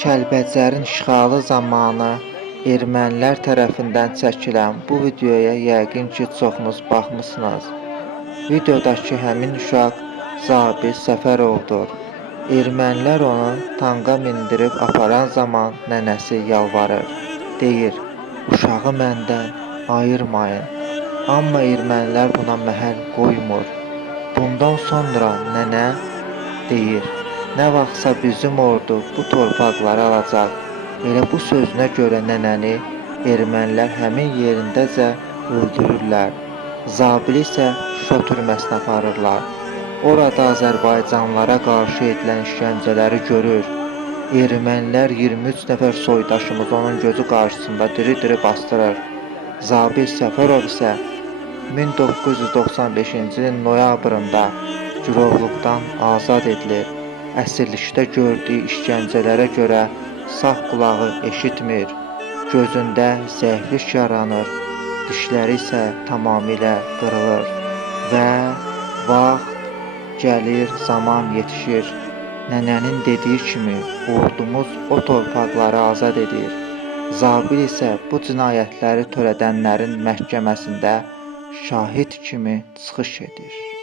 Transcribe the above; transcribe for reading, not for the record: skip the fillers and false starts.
Kəlbəcərin işğalı zamanı ermənilər tərəfindən çəkilən bu videoya yəqin ki, çoxunuz baxmısınız. Videodakı həmin uşaq Zabit Səfərovdur. Ermənilər onu tanka mindirib aparan zaman nənəsi yalvarır. Deyir, uşağı məndən ayırmayın. Amma ermənilər buna məhəl qoymur. Bundan sonra nənə deyir, nə vaxtsa bizim ordu bu torpaqları alacaq. Elə bu sözünə görə nənəni ermənilər həmin yerindəcə öldürürlər. Zabili isə Şuşa türməsinə aparırlar. Orada Azərbaycanlılara qarşı edilən işgəncələri görür. Ermənilər 23 nəfər soydaşımız onun gözü qarşısında diri-diri bastırır. Zabit Səfərov isə 1995-ci ilin noyabrında girovluqdan azad edilir. Əsirlikdə gördüyü işgəncələrə görə sağ qulağı eşitmir, gözündə zəiflik yaranır, dişləri isə tamamilə qırılır və vaxt gəlir, zaman yetişir. Nənənin dediyi kimi ordumuz o torpaqları azad edir. Zabil isə bu cinayətləri törədənlərin məhkəməsində şahid kimi çıxış edir.